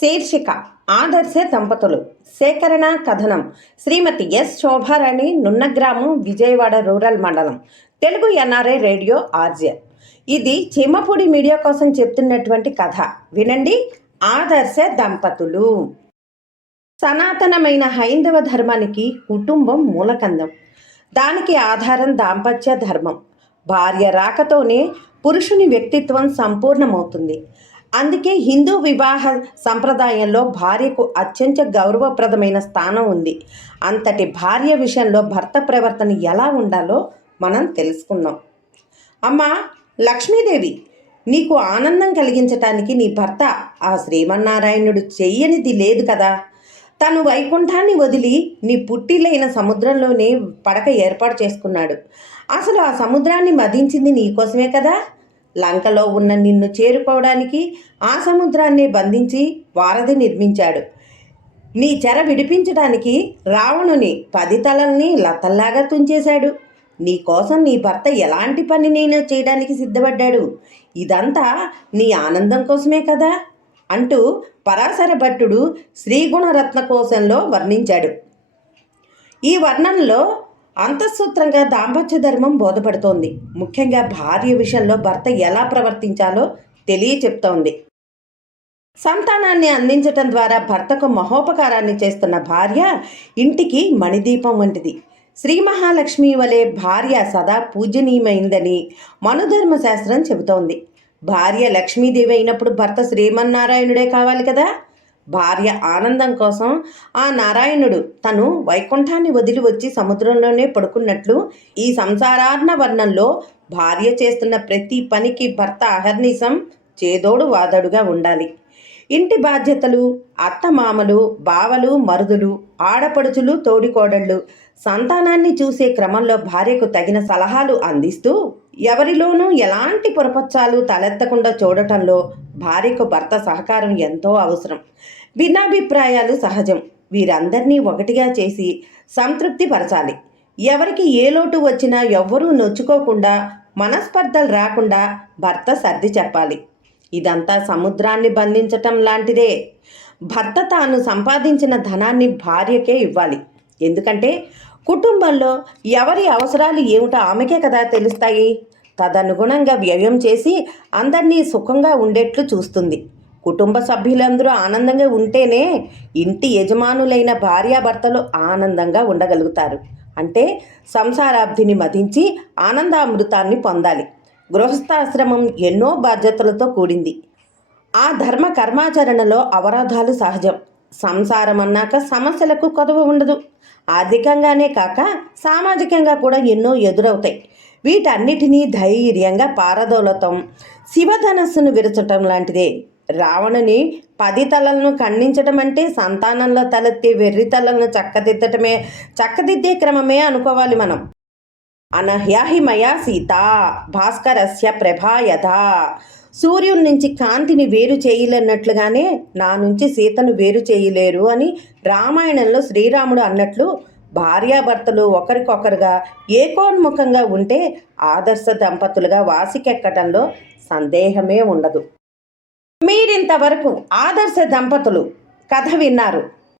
శీర్షిక ఆదర్శ దంపతులు. సేకరణ కథనం. శ్రీమతి ఎస్. శోభారాణి నున్నగ్రామం విజయవాడ రూరల్ మండలం. Telugu NRI radio RJ. ఇది చీమపూడి మీడియా కోసం చెప్తున్నటువంటి కథ. వినండి. ఆదర్శ దంపతులు. సనాతనమైన హైందవ ధర్మానికి కుటుంబం మూలకందం. దానికి ఆధారం దాంపత్య ధర్మం. భార్య రాకతోనే పురుషుని వ్యక్తిత్వం సంపూర్ణమవుతుంది. అందుకే హిందూ వివాహ సంప్రదాయంలో భార్యకు అత్యంత గౌరవప్రదమైన స్థానం ఉంది. అంతటి భార్య విషయంలో భర్త ప్రవర్తన ఎలా ఉండాలో మనం తెలుసుకుందాం. అమ్మా లక్ష్మీదేవి నీకు ఆనందం కలిగించటానికి నీ భర్త ఆ శ్రీమన్నారాయణుడు చెయ్యనిది లేదు కదా? తను వైకుంఠాన్ని వదిలి నీ పుట్టిలైన సముద్రంలోనే పడక ఏర్పాటు చేసుకున్నాడు. అసలు ఆ సముద్రాన్ని మదించింది నీకోసమే కదా? లంకలో ఉన్న నిన్ను చేరుకోవడానికి ఆ సముద్రాన్ని బంధించి వారధి నిర్మించాడు. నీ చెర విడిపించడానికి రావణుని పది తలల్ని లతల్లాగా తుంచేశాడు. నీ కోసం నీ భర్త ఎలాంటి పని నేను చేయడానికి సిద్ధపడ్డాడు. ఇదంతా నీ ఆనందం కోసమే కదా? అంటూ పరాశర భట్టుడు శ్రీగుణరత్న కోశంలో వర్ణించాడు. ఈ వర్ణనలో అంతఃసూత్రంగా దాంపత్య ధర్మం బోధపడుతోంది. ముఖ్యంగా భార్య విషయంలో భర్త ఎలా ప్రవర్తించాలో తెలియ చెప్తోంది సంతానాన్ని అందించటం ద్వారా భర్తకు మహోపకారాన్ని చేస్తున్న భార్య ఇంటికి మణిదీపం వంటిది. శ్రీ మహాలక్ష్మి వలె భార్య సదా పూజనీయమైందని మనుధర్మ శాస్త్రం చెబుతోంది. భార్య లక్ష్మీదేవి అయినప్పుడు భర్త శ్రీమన్నారాయణుడే కావాలి కదా? భార్య ఆనందం కోసం ఆ నారాయణుడు తను వైకుంఠాన్ని వదిలి వచ్చి సముద్రంలోనే పడుకున్నట్లు ఈ సంసారార్ణ వర్ణంలో భార్య చేస్తున్న ప్రతి పనికి భర్త అహర్నిశం చేదోడు వాదడుగా ఉండాలి. ఇంటి బాధ్యతలు అత్తమామలు బావలు మరుదులు ఆడపడుచులు తోడికోడళ్ళు సంతానాన్ని చూసే క్రమంలో భార్యకు తగిన సలహాలు అందిస్తూ ఎవరిలోనూ ఎలాంటి పొరపచ్చాలు తలెత్తకుండా చూడటంలో భార్యకు భర్త సహకారం ఎంతో అవసరం. భిన్నాభిప్రాయాలు సహజం. వీరందరినీ ఒకటిగా చేసి సంతృప్తి పరచాలి ఎవరికి ఏ లోటు వచ్చినా ఎవ్వరూ నొచ్చుకోకుండా మనస్పర్ధలు రాకుండా భర్త సర్ది చెప్పాలి. ఇదంతా సముద్రాన్ని బంధించటం లాంటిదే. భర్త తాను సంపాదించిన ధనాన్ని భార్యకే ఇవ్వాలి. ఎందుకంటే కుటుంబంలో ఎవరి అవసరాలు ఏమిటో ఆమెకే కదా తెలుస్తాయి. తదనుగుణంగా వ్యయం చేసి అందరినీ సుఖంగా ఉండేట్లు చూస్తుంది. కుటుంబ సభ్యులందరూ ఆనందంగా ఉంటేనే ఇంటి యజమానులైన భార్యాభర్తలు ఆనందంగా ఉండగలుగుతారు. అంటే సంసారాబ్ధిని మదించి ఆనందామృతాన్ని పొందాలి. గృహస్థాశ్రమం ఎన్నో బాధ్యతలతో కూడింది. ఆ ధర్మ కర్మాచరణలో అవరోధాలు సహజం. సంసారం అన్నాక సమస్యలకు కొదవ ఉండదు. ఆర్థికంగానే కాక సామాజికంగా కూడా ఎన్నో ఎదురవుతాయి. వీటన్నిటినీ ధైర్యంగా పారదోలతం శివధనస్సును విరచటం లాంటిదే. రావణుని పది తలలను ఖండించడం అంటే సంతానంలో తలెత్తే వెర్రి తలలను చక్కదిద్దటమే చక్కదిద్దే క్రమమే అనుకోవాలి మనం. అనహ్యాహిమయ సీత భాస్కరస్య ప్రభాయథ సూర్యుడి నుంచి కాంతిని వేరు చేయలేనట్లుగానే నా నుంచి సీతను వేరు చేయలేరు అని రామాయణంలో శ్రీరాముడు అన్నట్లు భార్యాభర్తలు ఒకరికొకరుగా ఏకోన్ముఖంగా ఉంటే ఆదర్శ దంపతులుగా వాసికెక్కటంలో సందేహమే ఉండదు. మీరింతవరకు ఆదర్శ దంపతులు కథ విన్నారు.